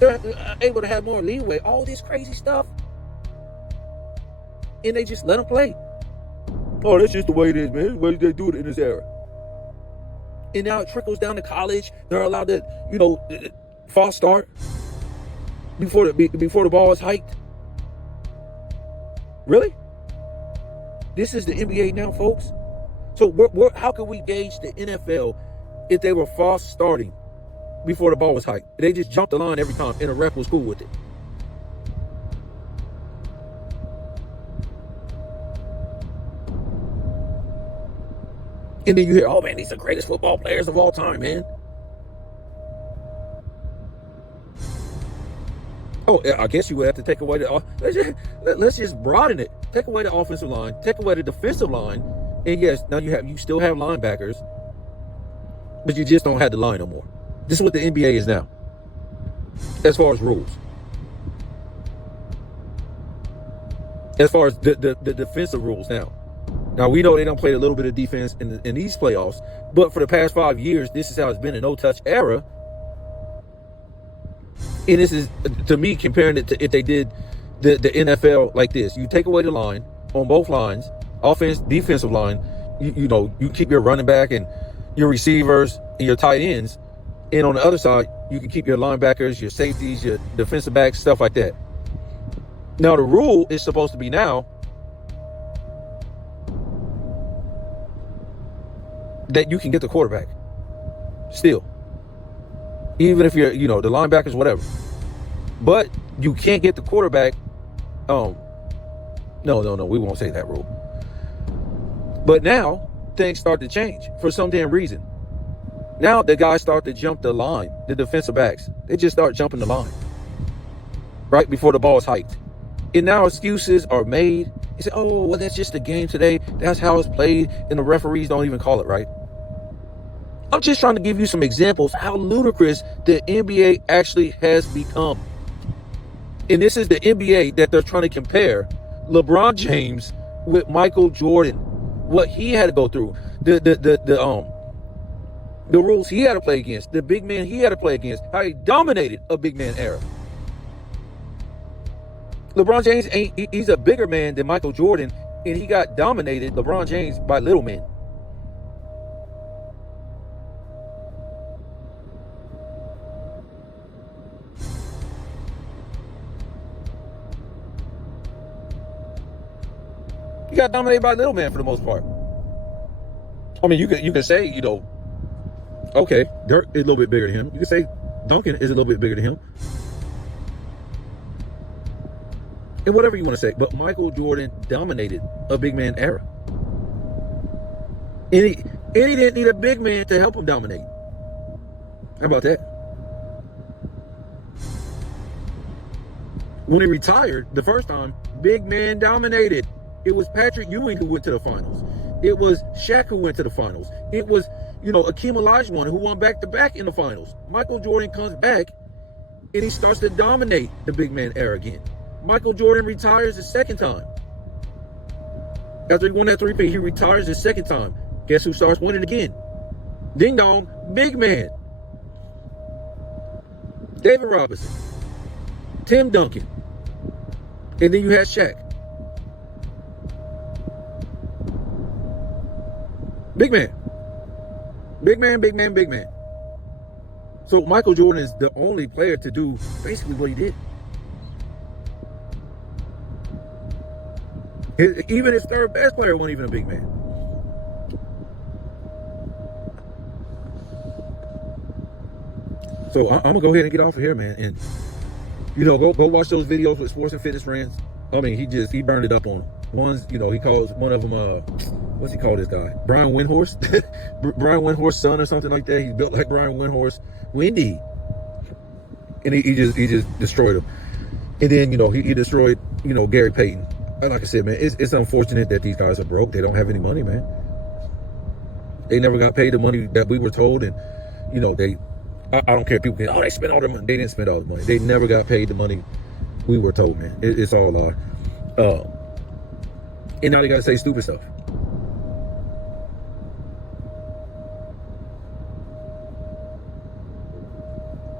They're able to have more leeway, all this crazy stuff. And they just let them play. Oh, that's just the way it is, man. That's the way they do it in this era. And now it trickles down to college. They're allowed to, false start before the ball is hiked. Really? This is the NBA now, folks. So how can we gauge the NFL if they were false starting before the ball was hiked? They just jumped the line every time, and the ref was cool with it. And then you hear, oh man, these are the greatest football players of all time, man. Oh, I guess you would have to take away the. Let's just broaden it. Take away the offensive line. Take away the defensive line, and yes, now you still have linebackers, but you just don't have the line no more. This is what the NBA is now, as far as rules. As far as the defensive rules now. Now, we know they don't play a little bit of defense in these playoffs, but for the past 5 years, this is how it's been a no-touch era. And this is, to me, comparing it to if they did the NFL like this. You take away the line on both lines, offense, defensive line, you keep your running back and your receivers and your tight ends. And on the other side, you can keep your linebackers, your safeties, your defensive backs, stuff like that. Now, the rule is supposed to be now that you can get the quarterback still. Even if you're, the linebackers, whatever. But you can't get the quarterback. No, we won't say that rule. But now, things start to change for some damn reason. Now, the guys start to jump the line, the defensive backs. They just start jumping the line right before the ball is hiked. And now excuses are made. You say, oh, well, that's just a game today. That's how it's played. And the referees don't even call it, right? I'm just trying to give you some examples how ludicrous the NBA actually has become. And this is the NBA that they're trying to compare LeBron James with Michael Jordan. What he had to go through. The rules he had to play against. The big man he had to play against. How he dominated a big man era. LeBron James he's a bigger man than Michael Jordan, and he got dominated, LeBron James, by little men. He got dominated by little men for the most part. I mean, you can say, okay, Dirk is a little bit bigger than him. You can say Duncan is a little bit bigger than him. And whatever you want to say, but Michael Jordan dominated a big man era. And he didn't need a big man to help him dominate. How about that? When he retired the first time, big man dominated. It was Patrick Ewing who went to the finals. It was Shaq who went to the finals. It was, Akeem Olajuwon who won back-to-back in the finals. Michael Jordan comes back and he starts to dominate the big man era again. Michael Jordan retires the second time. After he won that three-peat, he retires the second time. Guess who starts winning again? Ding dong, big man. David Robinson. Tim Duncan. And then you had Shaq. Big man. Big man, big man, big man. So Michael Jordan is the only player to do basically what he did. Even his third best player wasn't even a big man. So I'm gonna go ahead and get off of here, man, and go watch those videos with Sports and Fitness Friends. I mean, he burned it up on them. One's, he calls one of them, what's he call this guy? Brian Windhorst, Brian Windhorst's son or something like that. He's built like Brian Windhorst, windy, and he just destroyed him. And then he destroyed Gary Payton. Like I said, man, it's unfortunate that these guys are broke. They don't have any money, man. They never got paid the money that we were told, and I don't care if people say, oh, they spent all their money. They didn't spend all the money. They never got paid the money we were told, man. It's all a lie. And now they gotta say stupid stuff.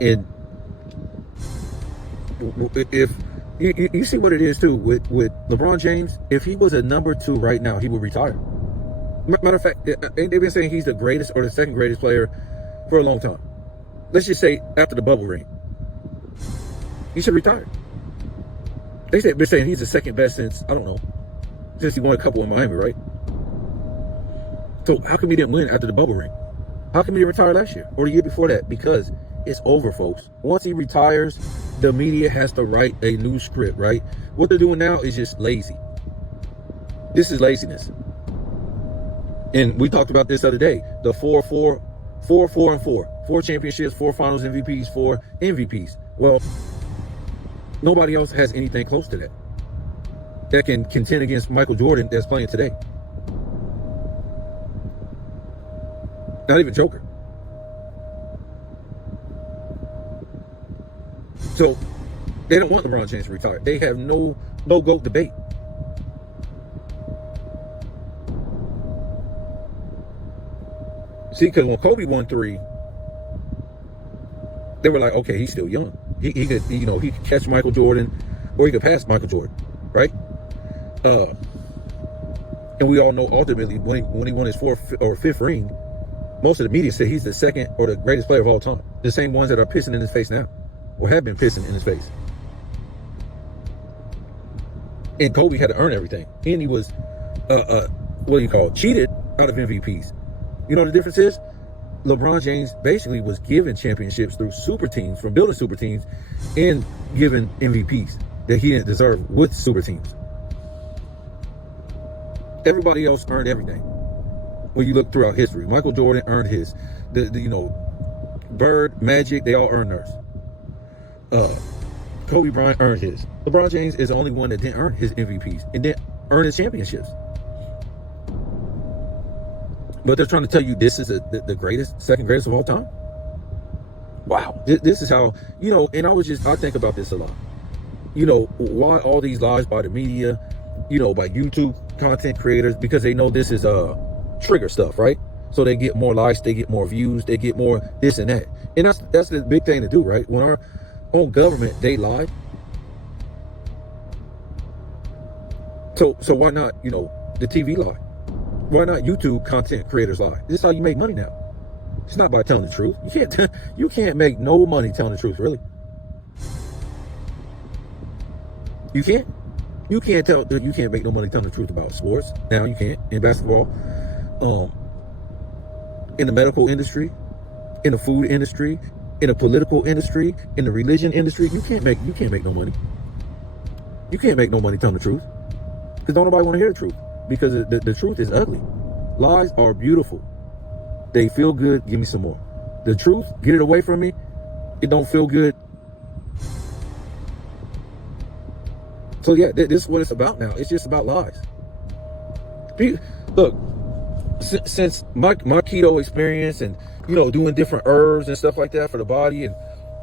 And if you see what it is too with LeBron James, if he was a number 2 right now, he would retire. Matter of fact, they've been saying he's the greatest or the second greatest player for a long time. Let's just say after the bubble ring, he should retire. They've been saying he's the second best since, I don't know, since he won a couple in Miami, right? So how come he didn't win after the bubble ring? How come he didn't retire last year or the year before that? Because it's over, folks. Once he retires, the media has to write a new script, right? What they're doing now is just lazy. This is laziness. And we talked about this the other day. The 4 and 4. 4 championships, 4 finals MVPs, 4 MVPs. Well, Nobody else has anything close to that can contend against Michael Jordan that's playing today. Not even Joker. So they don't want LeBron James to retire. They have no GOAT debate. See, because when Kobe won 3, they were like, okay, he's still young. He could, he could catch Michael Jordan, or he could pass Michael Jordan, right? And we all know ultimately when he won his 4th or 5th ring, most of the media said he's the second or the greatest player of all time. The same ones that are pissing in his face now, or have been pissing in his face. And Kobe had to earn everything, and he was, cheated out of MVPs. You know what the difference is? LeBron James basically was given championships through super teams, from building super teams, and given MVPs that he didn't deserve with super teams. Everybody else earned everything. When you look throughout history, Michael Jordan earned his. Bird, Magic, they all earned theirs. Kobe Bryant earned his. LeBron James is the only one that didn't earn his MVPs and didn't earn his championships. But they're trying to tell you this is the greatest, second greatest of all time. Wow. This is how, and I think about this a lot. Why all these lies by the media, by YouTube content creators, because they know this is trigger stuff, right? So they get more likes, they get more views, they get more this and that. And that's the big thing to do, right? When our own government, they lie. So why not, the TV lie? Why not YouTube content creators lie? This is how you make money now. It's not by telling the truth. You can't make no money telling the truth, really. You can't. You can't make no money telling the truth about sports. Now you can't. In basketball, in the medical industry, in the food industry, in the political industry, in the religion industry, you can't make no money. You can't make no money telling the truth. Because don't nobody want to hear the truth. Because the truth is ugly. Lies are beautiful. They feel good. Give me some more. The truth, get it away from me. It don't feel good. So yeah, this is what it's about now. It's just about lies. Look, since my keto experience and doing different herbs and stuff like that for the body, and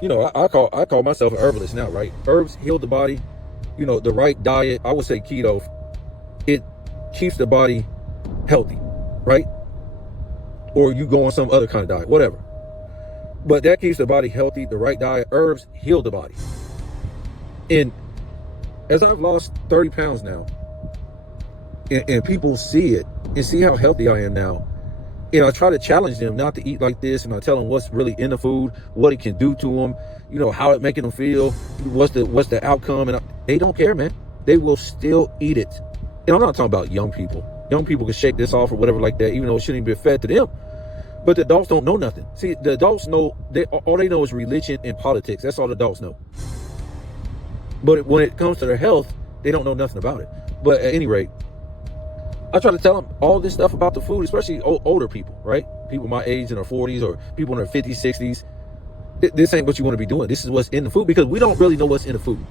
I call myself an herbalist now, right? Herbs heal the body. The right diet. I would say keto. It keeps the body healthy, right? Or you go on some other kind of diet, whatever. But that keeps the body healthy. The right diet, herbs heal the body. And as I've lost 30 pounds now, and people see it and see how healthy I am now, and I try to challenge them not to eat like this, and I tell them what's really in the food, what it can do to them, how it making them feel, what's the outcome, and they don't care, man. They will still eat it. And I'm not talking about young people. Young people can shake this off or whatever like that, even though it shouldn't be fed to them. But the adults don't know nothing. See, the adults know, all they know is religion and politics. That's all the adults know. But when it comes to their health, they don't know nothing about it. But at any rate, I try to tell them all this stuff about the food, especially older people, right? People my age in their 40s or people in their 50s, 60s. This ain't what you want to be doing. This is what's in the food, because we don't really know what's in the food.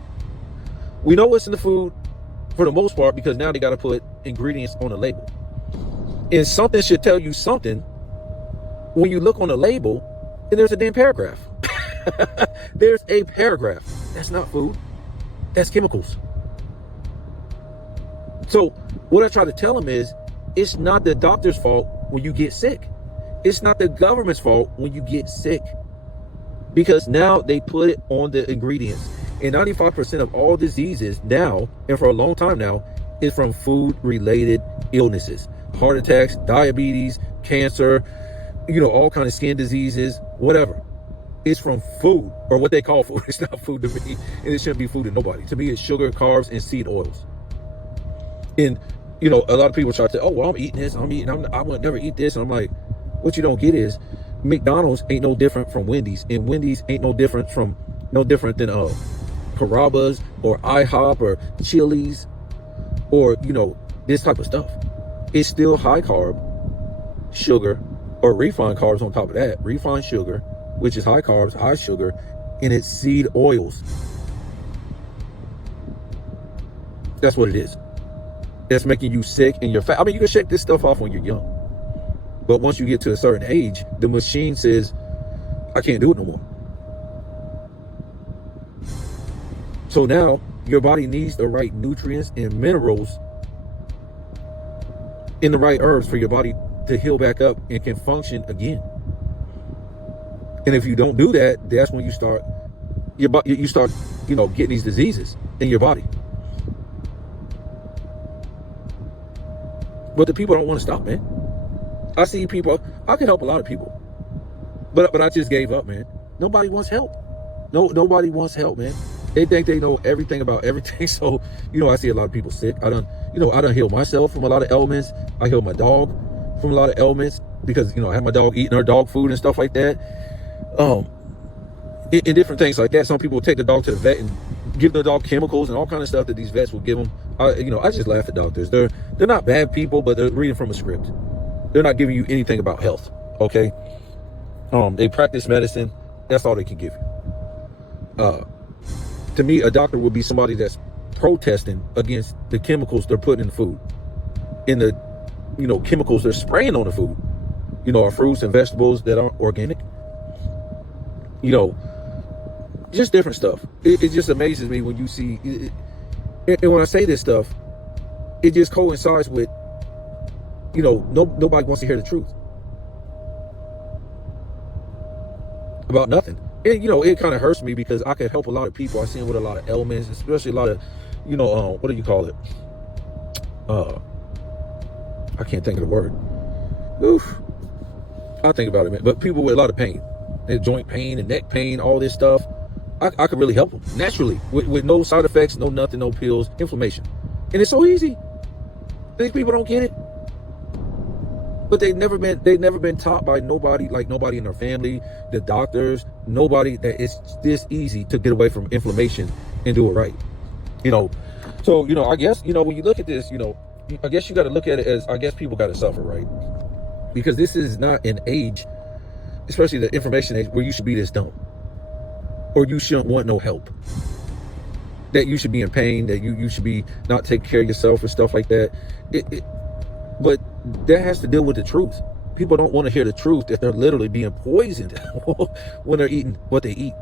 We know what's in the food for the most part, because now they got to put ingredients on the label. And something should tell you something when you look on the label and there's a damn paragraph. There's a paragraph. That's not food. That's chemicals. So what I try to tell them is, it's not the doctor's fault when you get sick. It's not the government's fault when you get sick. Because now they put it on the ingredients. And 95% of all diseases now, and for a long time now, is from food-related illnesses. Heart attacks, diabetes, cancer, all kind of skin diseases, whatever. It's from food, or what they call food. It's not food to me, and it shouldn't be food to nobody. To me, it's sugar, carbs, and seed oils. And, a lot of people try to say, oh, well, I'm eating this, I would never eat this. And I'm like, what you don't get is McDonald's ain't no different from Wendy's, and Wendy's ain't no different than Carrabba's or IHOP or Chili's or, this type of stuff. It's still high carb, sugar, or refined carbs on top of that. Refined sugar, which is high carbs, high sugar, and it's seed oils. That's what it is. That's making you sick and you're fat. I mean, you can shake this stuff off when you're young. But once you get to a certain age, the machine says, I can't do it no more. So now your body needs the right nutrients and minerals in the right herbs for your body to heal back up and can function again. And if you don't do that, that's when you start getting these diseases in your body. But the people don't want to stop, man. I see people, I can help a lot of people, but I just gave up, man. Nobody wants help. Nobody wants help, man. They think they know everything about everything. So, I see a lot of people sick. I done healed myself from a lot of ailments. I healed my dog from a lot of ailments because, I have my dog eating her dog food and stuff like that. And different things like that. Some people take the dog to the vet and give the dog chemicals and all kind of stuff that these vets will give them. I just laugh at doctors. They're not bad people, but they're reading from a script. They're not giving you anything about health. Okay. They practice medicine. That's all they can give you. To me, a doctor would be somebody that's protesting against the chemicals they're putting in food, in the, chemicals they're spraying on the food, our fruits and vegetables that aren't organic, just different stuff. It just amazes me when you see it. And when I say this stuff, it just coincides with, nobody wants to hear the truth about nothing. And, it kind of hurts me because I could help a lot of people. I see them with a lot of ailments, especially a lot of, what do you call it? I can't think of the word. Oof. I'll think about it, man. But people with a lot of pain, joint pain and neck pain, all this stuff, I could really help them naturally with no side effects, no nothing, no pills, inflammation. And it's so easy. These people don't get it. But they've never been taught by nobody in their family, the doctors, nobody, that it's this easy to get away from inflammation and do it right. So, I guess, when you look at this, I guess you got to look at it as, I guess people got to suffer, right? Because this is not an age, especially the information age, where you should be this dumb. Or you shouldn't want no help. That you should be in pain, that you should be not taking care of yourself or stuff like that. But that has to deal with the truth. People don't want to hear the truth that they're literally being poisoned when they're eating what they eat.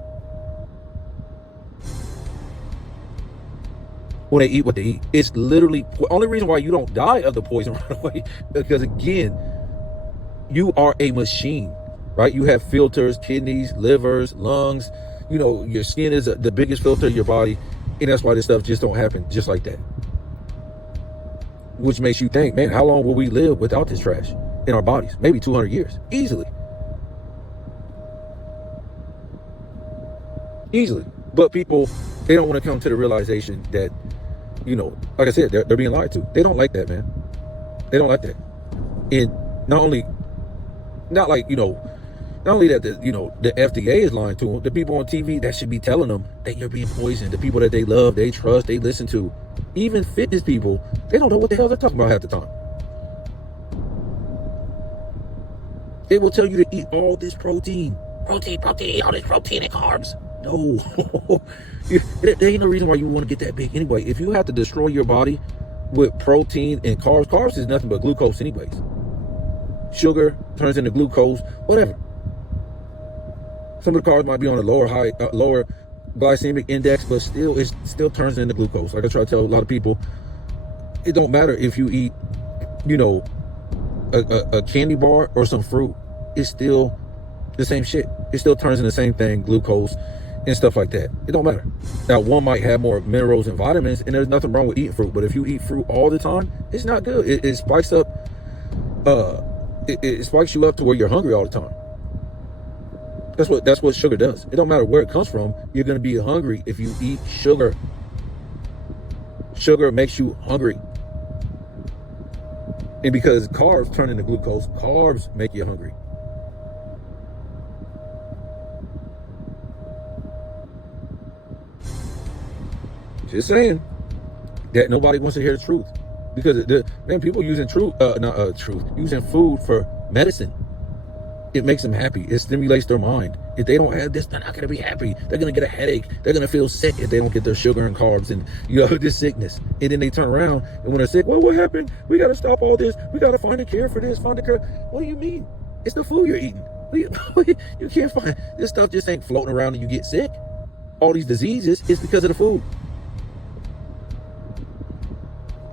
When they eat what they eat. It's literally the only reason why you don't die of the poison right away, because again, you are a machine, right? You have filters, kidneys, livers, lungs. Your skin is the biggest filter of your body. And that's why this stuff just don't happen just like that. Which makes you think, man, how long will we live without this trash in our bodies? Maybe 200 years, easily. But people, they don't want to come to the realization that, like I said, they're being lied to. They don't like that, man. They don't like that. And not only that, the FDA is lying to them, the people on TV that should be telling them that you're being poisoned, the people that they love, they trust, they listen to, even fitness people, they don't know what the hell they're talking about half the time. They will tell you to eat all this protein, all this protein and carbs. No, there ain't no reason why you want to get that big anyway. If you have to destroy your body with protein and carbs is nothing but glucose anyways. Sugar turns into glucose, whatever. Some of the carbs might be on a lower glycemic index, but it still turns into glucose. Like I try to tell a lot of people, it don't matter if you eat, a candy bar or some fruit. It's still the same shit. It still turns into the same thing, glucose and stuff like that. It don't matter. Now, one might have more minerals and vitamins, and there's nothing wrong with eating fruit. But if you eat fruit all the time, it's not good. It spikes up. It spikes you up to where you're hungry all the time. That's what sugar does. It don't matter where it comes from. You're going to be hungry if you eat sugar. Sugar makes you hungry. And because carbs turn into glucose, carbs make you hungry. Just saying that nobody wants to hear the truth. Because people using using food for medicine. It makes them happy. It stimulates their mind. If they don't have this, they're not going to be happy. They're going to get a headache. They're going to feel sick if they don't get their sugar and carbs and, this sickness. And then they turn around and when they're sick, well, what happened? We got to stop all this. We got to find a cure for this, find a cure. What do you mean? It's the food you're eating. You can't find this stuff. Just ain't floating around and you get sick. All these diseases is because of the food.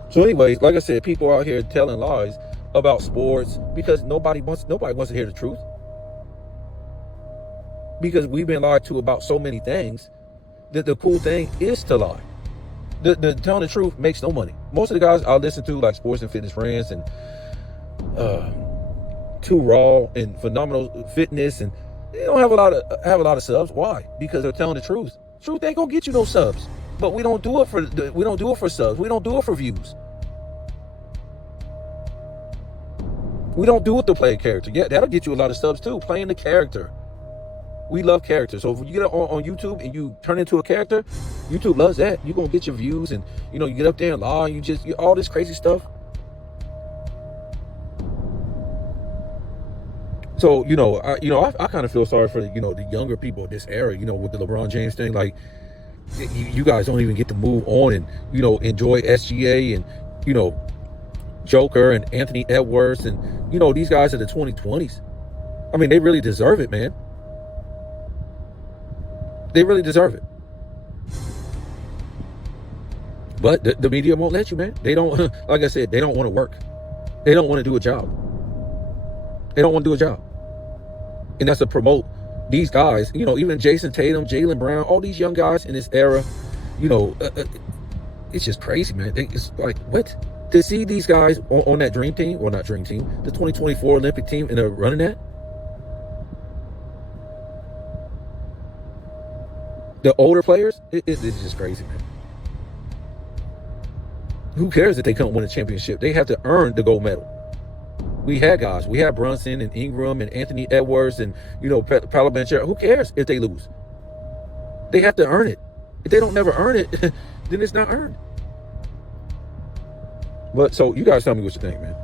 So anyways, like I said, people out here telling lies about sports because nobody wants to hear the truth. Because we've been lied to about so many things that the cool thing is to lie. The telling the truth makes no money. Most of the guys I listen to, like Sports and Fitness Friends and Too Raw and Phenomenal Fitness, and they don't have a lot of subs. Why? Because they're telling the truth. Truth ain't gonna get you no subs. But we don't do it for subs. We don't do it for views. We don't do it to play a character. Yeah, that'll get you a lot of subs too. Playing the character. We love characters. So if you get on YouTube and you turn into a character, YouTube loves that. You're gonna get your views, and you get up there and lie. You all this crazy stuff. So I kind of feel sorry for the younger people of this era. With the LeBron James thing, like you guys don't even get to move on and enjoy SGA and Joker and Anthony Edwards and these guys are the 2020s. I mean, they really deserve it, man. They really deserve it. But the media won't let you, man. They don't, like I said, they don't want to work. They don't want to do a job. They don't want to do a job. And that's to promote these guys, even Jason Tatum, Jaylen Brown, all these young guys in this era, it's just crazy, man. It's like, what? To see these guys on that dream team, well, not dream team, the 2024 Olympic team, and they're running that. The older players, it's just crazy, man. Who cares if they can't win a championship? They have to earn the gold medal. We had guys. We had Brunson and Ingram and Anthony Edwards and, Paolo Banchero. Who cares if they lose? They have to earn it. If they don't never earn it, then it's not earned. But so you guys tell me what you think, man.